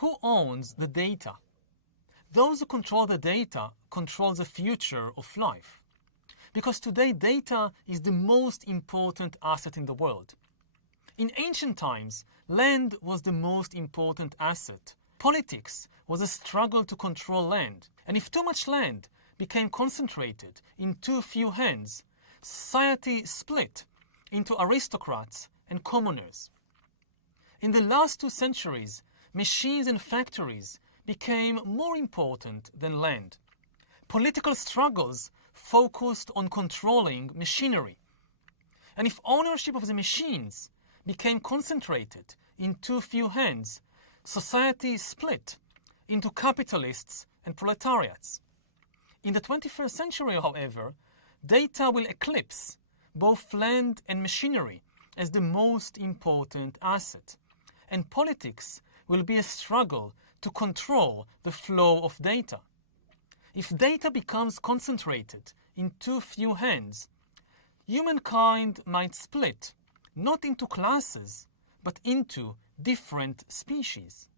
Who owns the data? Those who control the data control the future of life. Because today data is the most important asset in the world. In ancient times, land was the most important asset. Politics was a struggle to control land. And if too much land became concentrated in too few hands, society split into aristocrats and commoners. In the last 2 centuries, machines and factories became more important than land. Political struggles focused on controlling machinery. And if ownership of the machines became concentrated in too few hands, society split into capitalists and proletariats. In the 21st century, however, data will eclipse both land and machinery as the most important asset, and politics will be a struggle to control the flow of data. If data becomes concentrated in too few hands, humankind might split not into classes, but into different species.